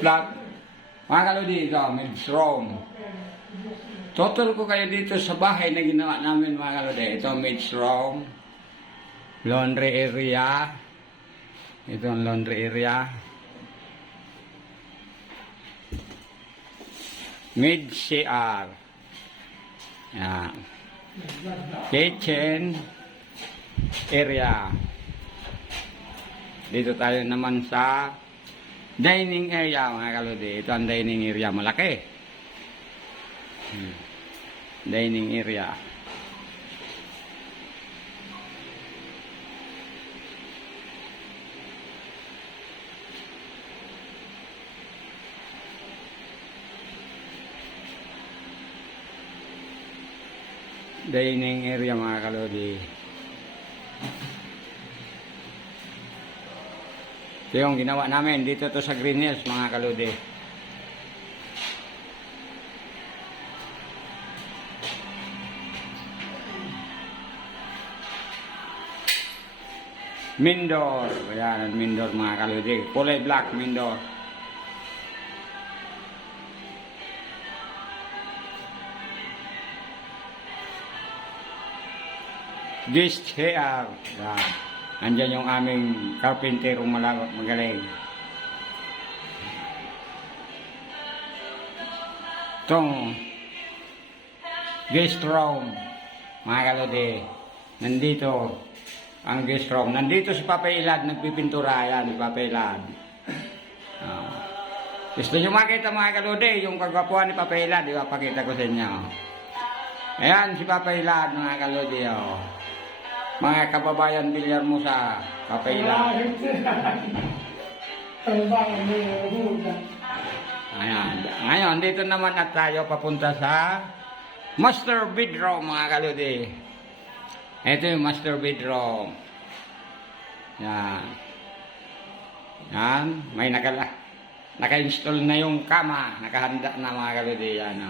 flat. Mga kalodi, ito, mid-room. Total ko kayo dito sa bahay na ginawa namin mga kalodi. Ito, mid-room. Laundry area. Ito ang laundry area. Mid-CR. Yan. Kitchen area. Dito tayo naman sa dining area mga kalodi. Ito ang dining area. Malaki. Dining area. Dining area mga kalodi. Ito yung ginawa namin dito to sa Green Hills mga kalodi. Mindor. Ayan, Mindor mga kalodi. Kulay black Mindor. This here. Ayan. Andyan yung aming carpenterong magaling. Itong guest room, mga kalodi. Nandito ang guest room. Nandito si Papa Ilad, nagpipintura. Ayan, si Papa Ilad. Gusto nyo makita mga kalodi, yung kagwapuan ni Papa Ilad, ipapakita ko sa inyo. Ayan, si Papa Ilad, mga kalodi. Mga kababayan bilyar mo sa Kapailan. Ayan. Ngayon, dito naman at tayo papunta sa master bedroom mga kaludi. Ito yung master bedroom. Yan. Yan. May naka-install na yung kama. Nakahanda na mga kaludi. Yan.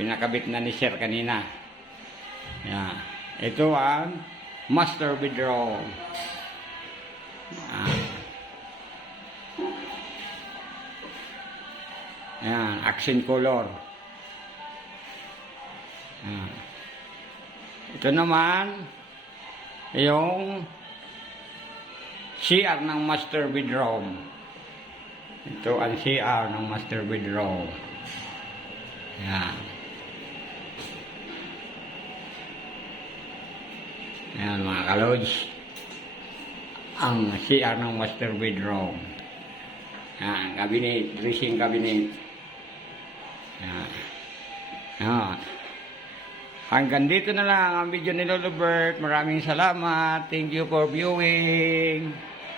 Pinakabit na ni Sir kanina. Yan. Ito ang master bedroom. Ayan, accent color. Ayan. Ito naman yung CR ng master bedroom. Ito ang CR ng master bedroom. Ayan. Ayan mga kalods, ang CR ng master bedroom. Ayan, cabinet, dressing cabinet. Ayan. Ayan. Hanggang dito na lang ang video ni Lolo Bert. Maraming salamat. Thank you for viewing.